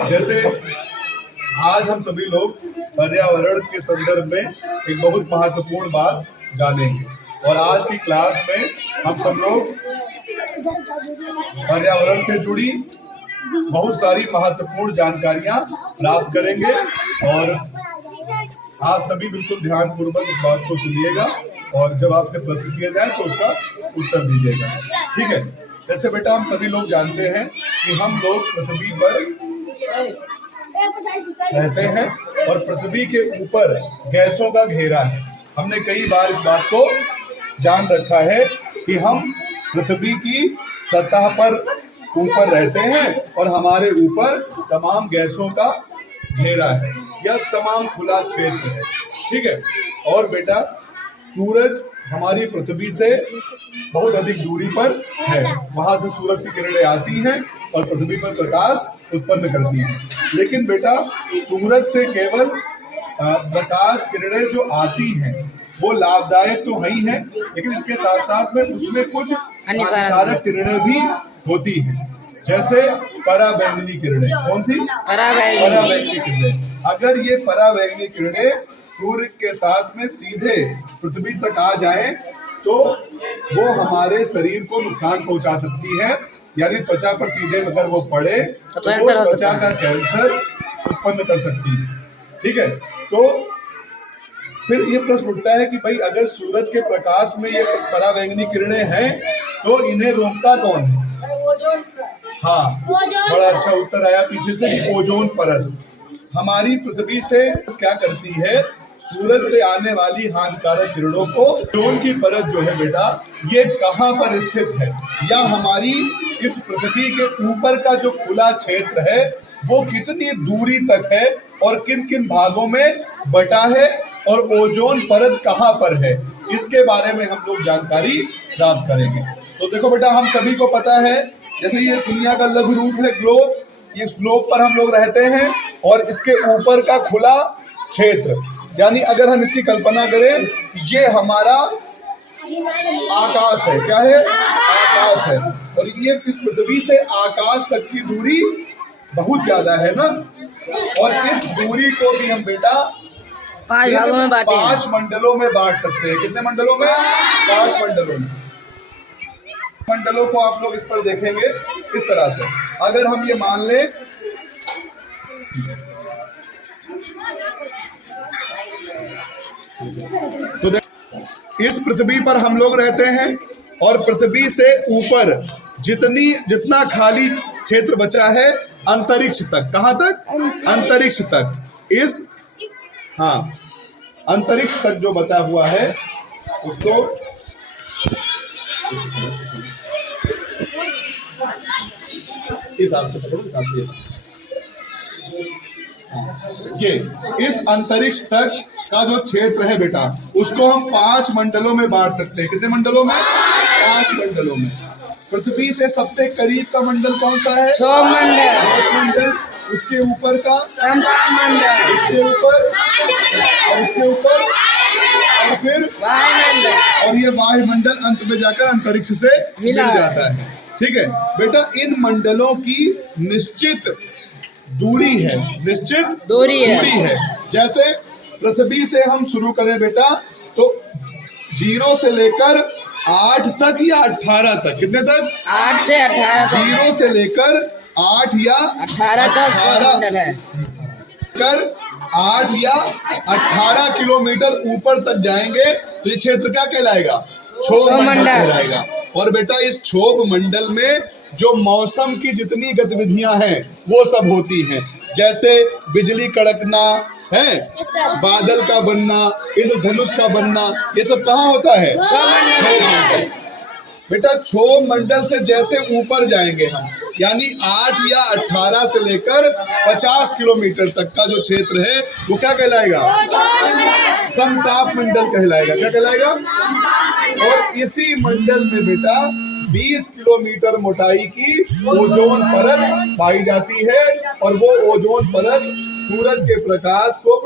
जैसे आज हम सभी लोग पर्यावरण के संदर्भ में एक बहुत महत्वपूर्ण बात जानेंगे और आज की क्लास में हम सब लोग पर्यावरण से जुड़ी बहुत सारी महत्वपूर्ण जानकारियां प्राप्त करेंगे और आप सभी बिल्कुल ध्यान पूर्वक इस बात को सुनिएगा और जब आपसे प्रश्न किया जाए तो उसका उत्तर दीजिएगा। ठीक है। जैसे बेटा हम सभी लोग जानते हैं कि हम लोग पृथ्वी पर रहते हैं और पृथ्वी के ऊपर गैसों का घेरा है। हमने कई बार इस बात को जान रखा है कि हम पृथ्वी की सतह पर ऊपर रहते हैं और हमारे ऊपर तमाम गैसों का घेरा है या तमाम खुला क्षेत्र है। ठीक है। और बेटा सूरज हमारी पृथ्वी से बहुत अधिक दूरी पर है, वहां से सूरज की किरणें आती हैं और पृथ्वी पर प्रकाश उत्पन्न करती हैं। लेकिन बेटा सूरज से केवल प्रकाश किरणें जो आती हैं वो लाभदायक तो ही हैं, लेकिन इसके साथ साथ में उसमें कुछ हानिकारक किरणें भी होती हैं। जैसे पराबैंगनी किरणें। कौन सी? पराबैंगनी किरणें। अगर ये पराबैंगनी किरणें सूर्य के साथ में सीधे पृथ्वी तक आ जाएं तो वो हमारे शरीर को नुकसान पहुंचा सकती है, यानी त्वचा पर सीधे अगर वो पड़े तो त्वचा का कैंसर उत्पन्न कर सकती है। ठीक है। तो फिर ये प्रश्न उठता है कि भाई अगर सूरज के प्रकाश में ये पराबैंगनी किरणें हैं तो इन्हें रोकता कौन है? हाँ, बड़ा अच्छा उत्तर आया पीछे से। ओजोन परत हमारी पृथ्वी से क्या करती है? सूरज से आने वाली हानिकारक किरणों को, ओजोन की परत जो है बेटा ये कहाँ पर स्थित है या हमारी इस पृथ्वी के ऊपर का जो खुला क्षेत्र है वो कितनी दूरी तक है और किन किन भागों में बटा है और ओजोन परत कहाँ पर है, इसके बारे में हम लोग जानकारी प्राप्त करेंगे। तो देखो बेटा हम सभी को पता है जैसे ये दुनिया का लघु रूप है ग्लोब, ये ग्लोब पर हम लोग रहते हैं और इसके ऊपर का खुला क्षेत्र, यानी अगर हम इसकी कल्पना करें ये हमारा आकाश है। क्या है? आकाश है। और ये इस पृथ्वी से आकाश तक की दूरी बहुत ज्यादा है ना, और इस दूरी को भी हम बेटा 5 भागों में बांटे 5 मंडलों में बांट सकते हैं। कितने मंडलों में? 5 मंडलों में। मंडलों को आप लोग इस पर देखेंगे इस तरह से। अगर हम ये मान लें तो इस पृथ्वी पर हम लोग रहते हैं और पृथ्वी से ऊपर जितना खाली क्षेत्र बचा है अंतरिक्ष तक। कहाँ तक? अंतरिक्ष तक। इस अंतरिक्ष तक जो बचा हुआ है उसको हिसाब से पकड़ो, हिसाब से ये इस अंतरिक्ष तक का जो क्षेत्र है बेटा उसको हम 5 मंडलों में बांट सकते हैं। कितने मंडलों में? 5 मंडलों में। पृथ्वी से सबसे करीब का मंडल कौन सा है? सौरमंडल। उसके ऊपर का मंडल, उसके ऊपर और उसके ऊपर और फिर वायुमंडल, और ये वायुमंडल अंत में जाकर अंतरिक्ष से मिल जाता है। ठीक है बेटा, इन मंडलों की निश्चित दूरी है, निश्चित दूरी है। जैसे पृथ्वी से हम शुरू करें बेटा तो 0 से लेकर 8 तक या 18 तक। कितने तक? 8 से 18 तक। 0 से लेकर 8 या 18 तक कर 8 या 18 किलोमीटर ऊपर तक जाएंगे तो ये क्षेत्र क्या कहलाएगा? क्षोभ मंडल कहलाएगा। और बेटा इस क्षोभ मंडल में जो मौसम की जितनी गतिविधियां हैं वो सब होती हैं, जैसे बिजली कड़कना है, बादल का बनना, इंद्रधनुष का बनना, ये सब कहाँ होता है? बेटा क्षोभ मंडल से जैसे ऊपर जाएंगे हम, यानी 8 या 18 से लेकर 50 किलोमीटर तक का जो क्षेत्र है वो क्या कहलाएगा? समताप मंडल कहलाएगा। क्या कहलाएगा? और इसी मंडल में बेटा 20 किलोमीटर मोटाई की ओजोन परत पाई जाती है और वो ओजोन परत सूरज के प्रकाश को